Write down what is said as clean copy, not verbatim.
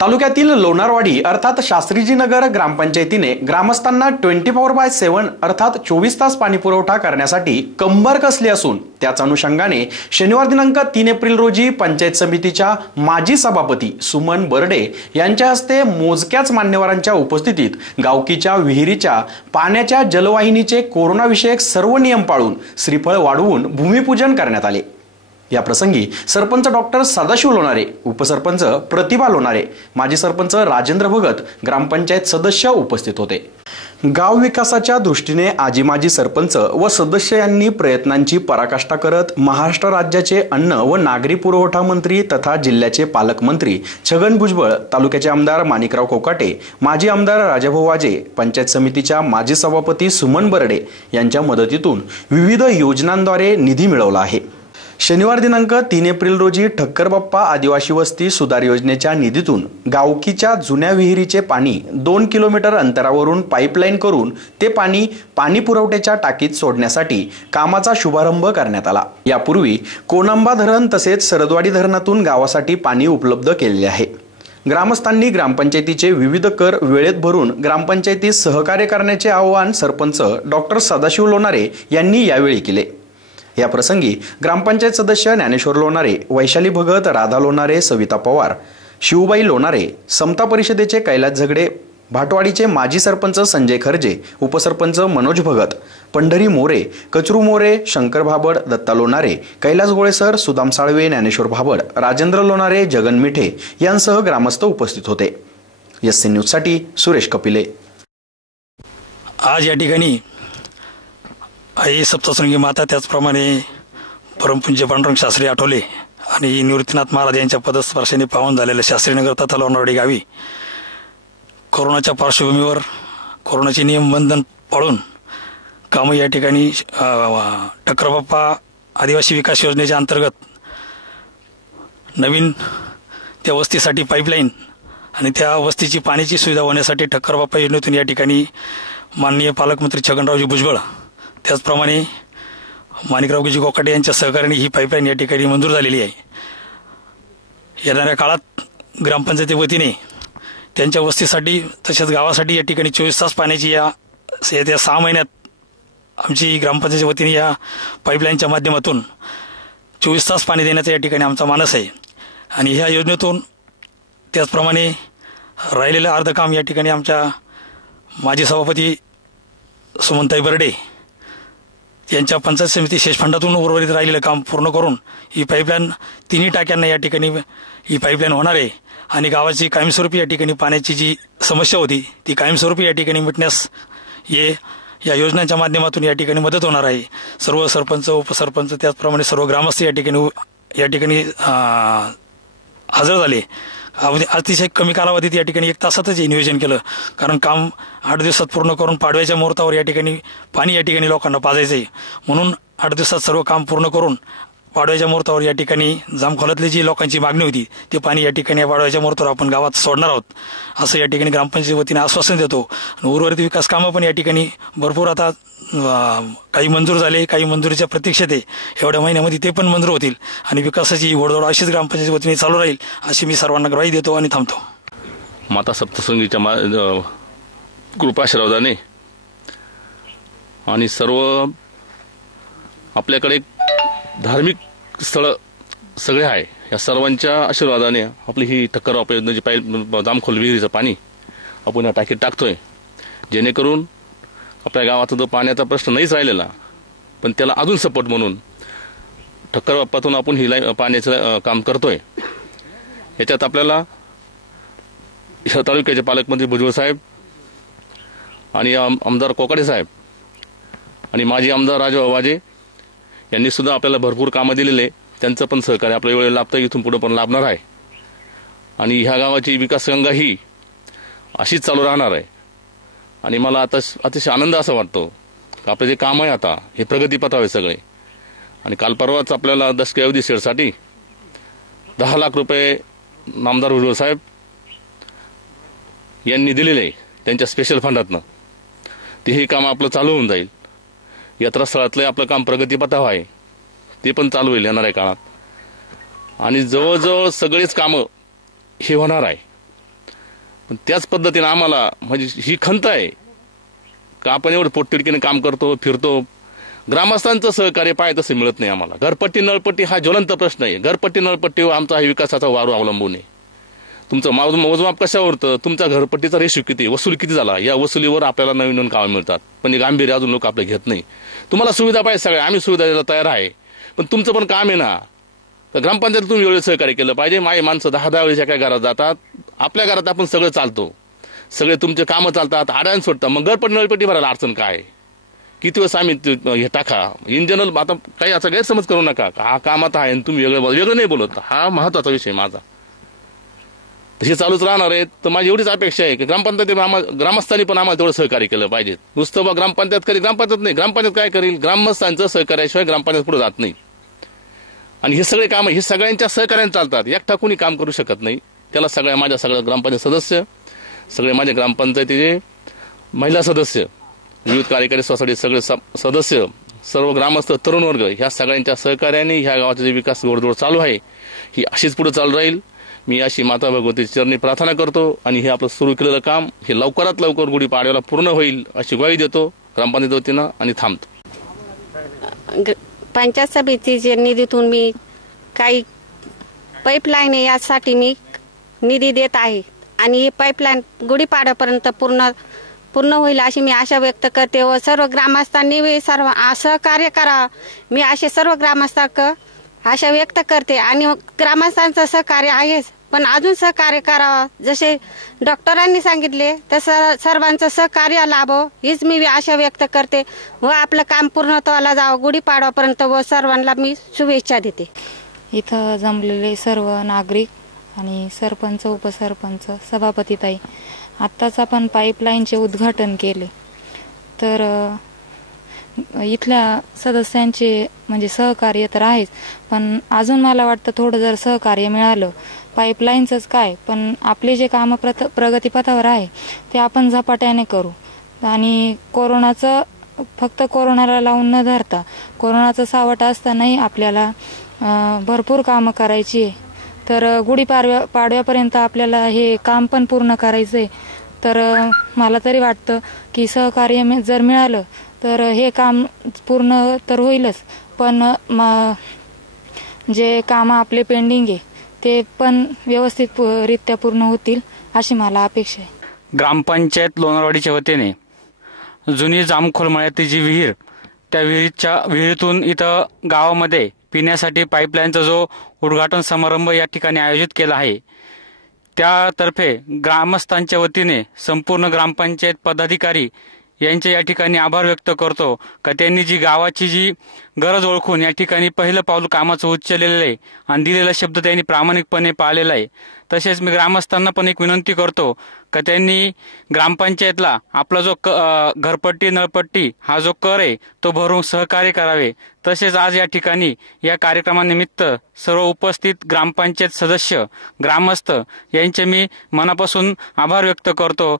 तालुक्यातील लोणारवाडी अर्थात शास्त्रीजीनगर ग्रामपंचायतीने ग्रामस्थांना 24/7 अर्थात 24 तास पाणी पुरवठा करण्यासाठी कंबर कसली असून त्याच अनुषंगाने शनिवार दिनांक 3 एप्रिल रोजी पंचायत समितीच्या माजी सभापती सुमन बर्डे यांच्या हस्ते मोजक्याच मान्यवरांच्या उपस्थितीत गावकीच्या विहिरीच्या पाण्याच्या जलवाहिनीचे कोरोनाविषयक सर्व नियम पाळून श्रीफळ वाढवून भूमिपूजन करण्यात आले। या प्रसंगी सरपंच डॉक्टर सदाशिव लोणारे, उपसरपंच प्रतिभा लोणारे, माजी सरपंच राजेंद्र भगत, ग्रामपंचायत सदस्य उपस्थित होते। गाव विकासाच्या दृष्टीने आजी माजी सरपंच व सदस्य यांनी प्रयत्नांची पराकाष्ठा करत महाराष्ट्र राज्याचे अन्न व नागरी पुरवठा मंत्री तथा जिल्ह्याचे पालकमंत्री छगन भुजबळ, तालुक्याचे आमदार माणिकराव कोकाटे, माजी आमदार राजाभाऊ वाजे, पंचायत समितीच्या माजी सभापती सुमन बर्डे यांच्या मदतीतून विविध योजनांद्वारे निधी मिळवला आहे। शनिवार दिनांक 3 एप्रिल रोजी ठक्कर बाप्पा आदिवासी वस्ती सुधार योजनेच्या निधीतून गावकीच्या जुन्या विहिरीचे पाणी 2 किलोमीटर अंतरावरून पाईपलाईन करून ते पाणी पुरवठ्याच्या टाकीत सोडण्यासाठी कामाचा शुभारंभ करण्यात आला। यापूर्वी कोनांबा धरण तसेच सरदवाडी धरणातून गावासाठी पाणी उपलब्ध केलेले आहे। ग्रामस्थांनी ग्रामपंचायतीचे विविध कर वेळेत भरून ग्रामपंचायतीस सहकार्य करण्याचे आवाहन सरपंच डॉक्टर सदाशिव लोणारे यांनी यावेळी केले। या प्रसंगी ग्रामपंचायत सदस्य ज्ञानेश्वर लोणारे, वैशाली भगत, राधा लोणारे, सविता पवार, शिवबाई लोणारे, समता परिषदेचे कैलास झगडे, भाटवाडीचे माजी सरपंच संजय खर्जे, उपसरपंच मनोज भगत, पंढरी मोरे, कचरू मोरे, शंकर भाबड, दत्ता लोणारे, कैलास गोळेसर, सुदाम साळवे, ज्ञानेश्वर भाबड, राजेंद्र लोणारे, जगन मिठे यांसह ग्रामस्थ उपस्थित होते। एससी न्यूज साठी सुरेश कपिले। आज या ठिकाणी आई सप्तशृंगी माता, त्याचप्रमाणे परमपूज्य पांडुरंग शास्त्री आठवले आणि निवृत्तीनाथ महाराज यांच्या पदस्पर्शाने पावन झालेल्या शास्त्रीनगर तथा लोणारवाडी गावी कोरोनाच्या पार्श्वभूमीवर कोरोनाचे नियम बंधन पाळून कामं या ठिकाणी ठक्कर बाप्पा आदिवासी विकास योजनेच्या अंतर्गत नवीन त्या वस्तीसाठी पाईपलाईन आणि त्या वस्तीची पाण्याची सुविधा होण्यासाठी ठक्कर बाप्पा योजनेतून या ठिकाणी माननीय पालकमंत्री छगनरावजी भुजबळ, त्याचप्रमाणे माणिकरावजी कोकाटे यांच्या सहकार्याने ही पाईपलाईन या ठिकाणी मंजूर झालेली आहे। येणाऱ्या काळात ग्रामपंचायती वतीने त्यांच्या वस्तीसाठी तसेच गावासाठी या ठिकाणी 24 तास पाण्याची येत्या 6 महिन्यात आमची ग्रामपंचायती वतीने या पाईपलाईनच्या माध्यमातून 24 तास पाणी देण्याचा या ठिकाणी आमचा मानस आहे। आणि ह्या योजनेतून त्याचप्रमाणे राहिलेलं अर्ध काम या ठिकाणी आमच्या माजी सभापती सुमनताई बर्डे यांच्या पंचायत समिती शेष फंडातून उर्वरित राहिलेलं काम पूर्ण करून ही पाईपलाईन 3 टाक्यांना या ठिकाणी ही पाईपलाईन होणार आहे आणि गावाची कायमस्वरूपी या ठिकाणी पाण्याची जी समस्या होती ती कायमस्वरूपी या ठिकाणी मिटण्यास या योजनांच्या माध्यमातून या ठिकाणी मदत होणार आहे। सर्व सरपंच, उपसरपंच, त्याचप्रमाणे सर्व ग्रामस्थ या ठिकाणी हजर झाले। अतिशय कमी कालावधीत या ठिकाणी 1 तासातच हे नियोजन केलं, कारण काम 8 दिवसात पूर्ण करून पाडव्याच्या मुहूर्तावर या ठिकाणी पाणी या ठिकाणी लोकांना पाजायचं आहे, म्हणून 8 दिवसात सर्व काम पूर्ण करून पाडव्याच्या मुहूर्तावर या ठिकाणी जामखोलातली जी लोकांची मागणी होती ते पाणी या ठिकाणी पाडव्याच्या मुहूर्तावर आपण गावात सोडणार आहोत असं या ठिकाणी ग्रामपंचायत वतीने आश्वासन देतो। आणि उर्वरित विकास कामं पण या ठिकाणी भरपूर आता काही मंजूर झाले, काही मंजुरीच्या प्रतीक्षेत आहे, एवढ्या महिन्यामध्ये ते पण मंजूर होतील आणि विकासाची घोडदौड अशीच ग्रामपंचायत वतीने चालू राहील अशी मी सर्वांना ग्वाही देतो आणि थांबतो। माता सप्तशृंगीच्या कृपाआशीर्वादाने आणि सर्व आपल्याकडे धार्मिक स्थळं सगळे आहे, या सर्वांच्या आशीर्वादाने आपली ही ठक्कर बाप्पा योजनेची जामखोल विहिरीचं पाणी आपण या टाकीत टाकतोय, जेणेकरून आपल्या गावाचा जो पाण्याचा प्रश्न नाहीच राहिलेला पण त्याला अजून सपोर्ट म्हणून ठक्कर बाप्पातून आपण ही पाण्याचं काम करतोय। याच्यात आपल्याला तालुक्याचे पालकमंत्री भुजबळ साहेब आणि आमदार कोकाटे साहेब आणि माजी आमदार राजाभाऊ वाजे यांनी सुद्धा आपल्याला भरपूर कामं दिलेले, त्यांचं पण सहकार्य आपल्या वेळेला लाभतं, इथून पुढे पण लाभणार आहे। आणि ह्या गावाची विकासगंगा ही अशीच चालू राहणार आहे। आणि मला आता अतिशय आनंद असा वाटतो की आपले जे काम आहे आता हे प्रगतीपथावर आहे सगळे। आणि काल परवाच आपल्याला दशके अवधी शेडसाठी 10 लाख रुपये आमदार भुजबळ साहेब यांनी दिलेले त्यांच्या स्पेशल फंडातनं, तेही काम आपलं चालू होऊन जाईल। यात्रास्थळातलं आपलं काम प्रगतीपथावर आहे, ते पण चालू होईल येणाऱ्या काळात। आणि जवळजवळ सगळेच कामं हे होणार आहे। पण त्याच पद्धतीने आम्हाला म्हणजे ही खंत आहे का आपण एवढं पोटतिडकीने काम करतो फिरतो, ग्रामस्थांचं सहकार्य पाहिजे तसं मिळत नाही आम्हाला. घरपट्टी नळपट्टी हा ज्वलंत प्रश्न आहे. घरपट्टी नळपट्टीवर आमचा हा विकासाचा वारू अवलंबून आहे. तुमचं मोजमाप कशावर होतं, तुमचा घरपट्टीचा रेशो किती, वसूल किती झाला, या वसुलीवर आपल्याला नवीन नवीन कामं मिळतात. पण हे गांभीर्य अजून लोक आपलं घेत नाही. तुम्हाला सुविधा पाहिजे सगळ्या, आम्ही सुविधा द्यायला तयार आहे, पण तुमचं पण काम आहे ना. तर ग्रामपंचायत तुम्ही वेळेत सहकार्य केलं पाहिजे. माझी माणसं 10-10 वेळेस एका घरात जातात. आपल्या घरात आपण सगळं चालतो, सगळे तुमचे कामं चालतात, आड्यान सोडतात. मग घरपट्टी नळपट्टी भरायला अडचण काय? किती वेळेस आम्ही हे टाका इन जनरल. आता काही याचा गैरसमज करू नका, हा कामात आहे आणि तुम्ही वेगळं नाही बोलत. हा महत्वाचा विषय माझा, तशी चालूच राहणार आहे. तर माझी एवढीच अपेक्षा आहे की ग्रामस्थांनी पण आम्हाला तेवढं सहकार्य केलं पाहिजे. नुसतं बा ग्रामपंचायत करी, ग्रामपंचायत नाही, ग्रामपंचायत काय करेल, ग्रामस्थांचं सहकार्याशिवाय ग्रामपंचायत पुढे जात नाही. आणि हे सगळे कामं हे सगळ्यांच्या सहकार्याने चालतात. एकटा कोणी काम करू शकत नाही. त्याला माझ्या सगळ्या ग्रामपंचायत सदस्य, सगळे माझ्या ग्रामपंचायतीचे महिला सदस्य, विविध कार्यकारी सोसायटी सगळे सदस्य, सर्व ग्रामस्थ, तरुण वर्ग, ह्या सगळ्यांच्या सहकार्याने ह्या गावाचा जे विकास गोडधोड चालू आहे ही अशीच पुढे चालू राहील. मी अशी माता भगवती चरणी प्रार्थना करतो आणि हे आपलं सुरू केलेलं काम हे लवकरात लवकर गुढीपाडव्याला पूर्ण होईल अशी ग्वाही देतो ग्रामपंचायत वतीनं आणि थांबतो. पंचायत समितीच्या निधीतून मी काही पाईपलाईन यासाठी मी निधी देत आहे आणि ही पाईपलाईन गुढीपाडव्यापर्यंत पूर्ण होईल अशी मी आशा व्यक्त करते व सर्व ग्रामस्थांनी सर्व सहकार्य करावं मी असे सर्व ग्रामस्थांक आशा व्यक्त करते. आणि ग्रामस्थांचं सहकार्य आहेच, पण अजून सहकार्य करावं. जसे डॉक्टरांनी सांगितले तसं सर्वांचं सहकार्य लाभावं हीच मी आशा व्यक्त करते व आपलं काम पूर्णत्वाला जावं गुढीपाडव्यापर्यंत व सर्वांना मी शुभेच्छा देते. इथं जमलेले सर्व नागरिक आणि सरपंच, उपसरपंच, सभापतीताई, आत्ताच आपण पाईपलाईनचे उद्घाटन केले. तर इथल्या सदस्यांचे म्हणजे सहकार्य तर आहेच, पण अजून मला वाटतं थोडं जर सहकार्य मिळालं, पाईपलाईनचंच काय पण आपले जे कामं प्रगतीपथावर आहे ते आपण झपाट्याने करू. आणि फक्त कोरोनाला लावून न धरता, कोरोनाचं सावट असतानाही आपल्याला भरपूर कामं करायची आहे. तर गुढीपाडव्यापर्यंत आपल्याला हे काम पण पूर्ण करायचं आहे. तर मला तरी वाटतं की सहकार्य जर मिळालं तर हे काम पूर्ण तर होईलच, पण जे कामं आपले पेंडिंग आहे ते पण व्यवस्थित रित्या पूर्ण होतील अशी मला अपेक्षा आहे. ग्रामपंचायत लोणारवाडीच्या वतीने जुनी जामखोल मळ्यातली जी विहीर, त्या विहिरीतून इथं गावामध्ये पिण्यासाठी पाईपलाईनचा जो उद्घाटन समारंभ या ठिकाणी आयोजित केला आहे, त्यातर्फे ग्रामस्थांच्या वतीने संपूर्ण ग्रामपंचायत पदाधिकारी यांचे या ठिकाणी आभार व्यक्त करतो का त्यांनी जी गावाची जी गरज ओळखून या ठिकाणी पहिलं पाऊल कामाचं उचललेलं आहे आणि दिलेला शब्द त्यांनी प्रामाणिकपणे पाळलेला आहे. तसेच मी ग्रामस्थांना पण एक विनंती करतो का त्यांनी ग्रामपंचायतला आपला जो घरपट्टी नळपट्टी हा जो कर आहे तो भरून सहकार्य करावे. तसेच आज या ठिकाणी या कार्यक्रमानिमित्त सर्व उपस्थित ग्रामपंचायत सदस्य, ग्रामस्थ यांचे मी मनापासून आभार व्यक्त करतो.